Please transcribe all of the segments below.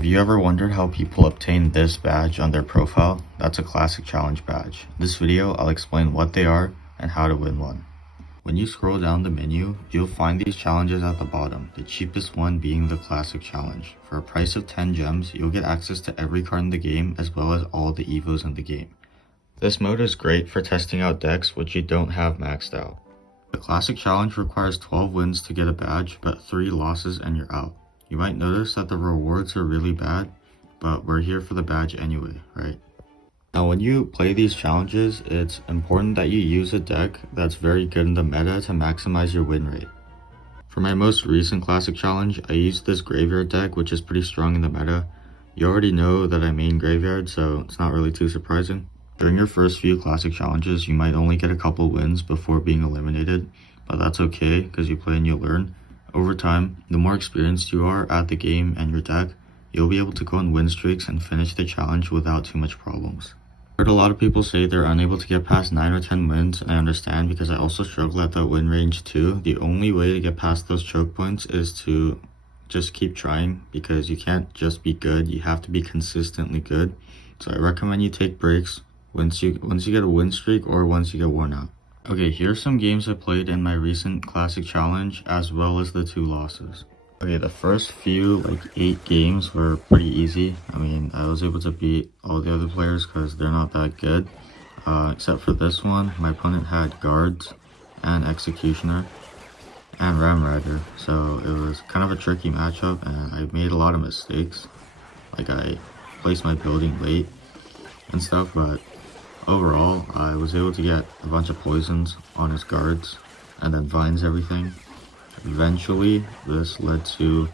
Have you ever wondered how people obtain this badge on their profile? That's a classic challenge badge. In this video, I'll explain what they are and how to win one. When you scroll down the menu, you'll find these challenges at the bottom, the cheapest one being the classic challenge. For a price of 10 gems, you'll get access to every card in the game as well as all the evos in the game. This mode is great for testing out decks which you don't have maxed out. The classic challenge requires 12 wins to get a badge, but 3 losses and you're out. You might notice that the rewards are really bad, but we're here for the badge anyway, right? Now when you play these challenges, it's important that you use a deck that's very good in the meta to maximize your win rate. For my most recent classic challenge, I used this graveyard deck which is pretty strong in the meta. You already know that I main graveyard, so it's not really too surprising. During your first few classic challenges, you might only get a couple wins before being eliminated, but that's okay because you play and you learn. Over time, the more experienced you are at the game and your deck, you'll be able to go on win streaks and finish the challenge without too much problems. I've heard a lot of people say they're unable to get past 9 or 10 wins, and I understand because I also struggle at that win range too. The only way to get past those choke points is to just keep trying, because you can't just be good, you have to be consistently good. So I recommend you take breaks once you get a win streak or once you get worn out. Okay, here's some games I played in my recent classic challenge as well as the 2 losses. Okay, the first few, like 8 games were pretty easy. I mean, I was able to beat all the other players because they're not that good. Except for this one, my opponent had guards and executioner and ram rider. So it was kind of a tricky matchup and I made a lot of mistakes. Like I placed my building late and stuff, but overall, I was able to get a bunch of poisons on his guards and then vines everything. Eventually, this led to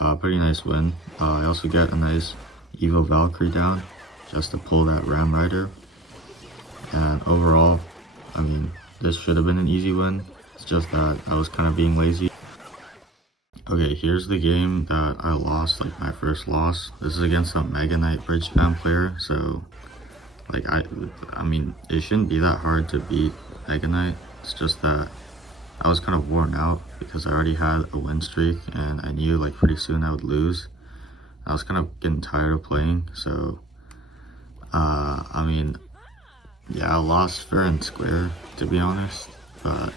a pretty nice win. I also get a nice Evo Valkyrie down just to pull that Ram Rider. And overall, I mean, this should have been an easy win. It's just that I was kind of being lazy. Okay, here's the game that I lost, like my first loss. This is against a Mega Knight Bridge Spam player, so like I mean, it shouldn't be that hard to beat Mega Knight. It's just that I was kind of worn out because I already had a win streak and I knew like pretty soon I would lose. I was kind of getting tired of playing, so I mean, yeah, I lost fair and square to be honest, but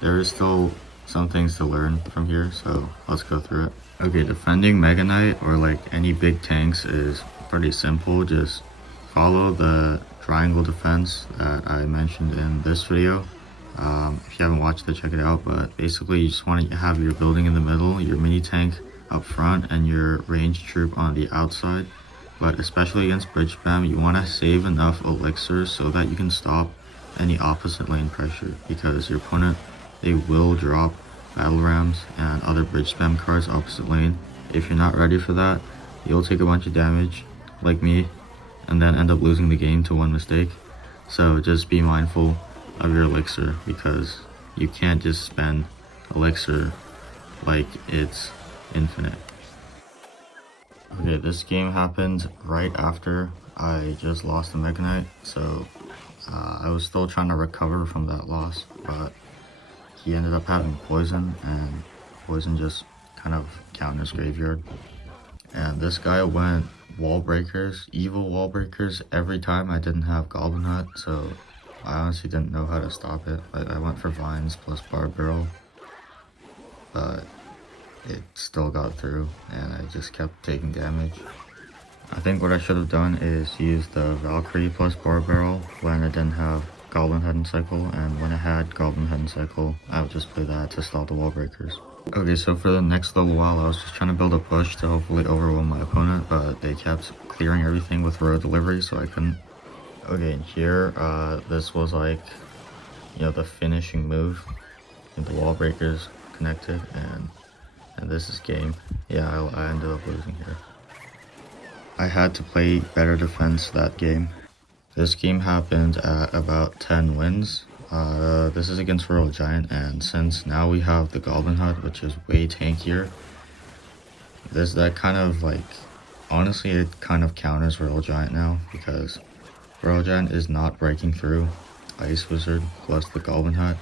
there is still some things to learn from here, so let's go through it. Okay, defending Mega Knight or like any big tanks is pretty simple. Just follow the triangle defense that I mentioned in this video. If you haven't watched it, check it out, but basically you just want to have your building in the middle, your mini tank up front, and your ranged troop on the outside. But especially against bridge spam, you want to save enough elixirs so that you can stop any opposite lane pressure, because your opponent, they will drop battle rams and other bridge spam cards opposite lane. If you're not ready for that, you'll take a bunch of damage like me and then end up losing the game to one mistake. So just be mindful of your elixir, because you can't just spend elixir like it's infinite. Okay, this game happened right after I just lost to Mega Knight, so I was still trying to recover from that loss, but he ended up having poison, and poison just kind of counters graveyard. And this guy went wall breakers, evil wall breakers every time I didn't have Goblin Hut, so I honestly didn't know how to stop it. Like I went for vines plus bar barrel, but it still got through and I just kept taking damage. I think what I should have done is use the Valkyrie plus bar barrel when I didn't have Goblin Head and Cycle, and when I had Goblin Head and Cycle, I would just play that to stop the wall breakers. Okay, so for the next little while, I was just trying to build a push to hopefully overwhelm my opponent, but they kept clearing everything with road delivery, so I couldn't. Okay, and here, this was like, you know, the finishing move. And the wall breakers connected, and this is game. Yeah, I ended up losing here. I had to play better defense that game. This game happened at about 10 wins. This is against Royal Giant, and since now we have the Goblin Hut, which is way tankier, that kind of like, honestly, it kind of counters Royal Giant now, because Royal Giant is not breaking through Ice Wizard plus the Goblin Hut,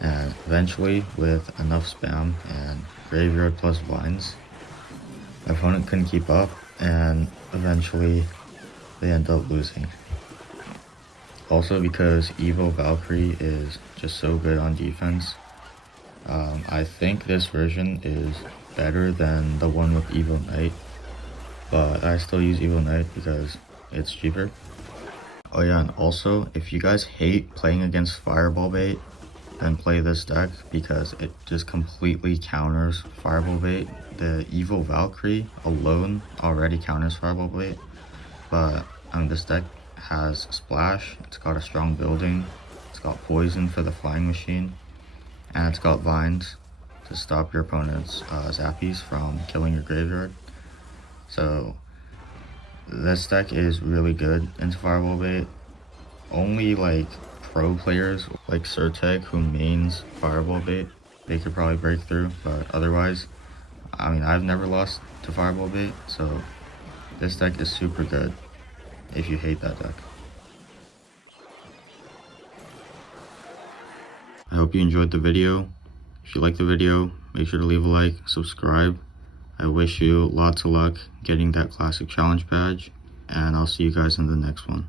and eventually with enough spam and graveyard plus vines, my opponent couldn't keep up, and eventually they end up losing. Also, because Evo Valkyrie is just so good on defense, I think this version is better than the one with Evo Knight, but I still use Evo Knight because it's cheaper. Oh yeah, and also, if you guys hate playing against Fireball Bait, then play this deck because it just completely counters Fireball Bait. The Evo Valkyrie alone already counters Fireball Bait, but this deck has Splash, it's got a strong building, it's got Poison for the Flying Machine, and it's got Vines to stop your opponent's Zappies from killing your graveyard. So this deck is really good into Fireball Bait. Only like pro players like Surtec who mains Fireball Bait, they could probably break through, but otherwise, I've never lost to Fireball Bait, so this deck is super good if you hate that deck. I hope you enjoyed the video. If you liked the video, make sure to leave a like, subscribe. I wish you lots of luck getting that classic challenge badge, and I'll see you guys in the next one.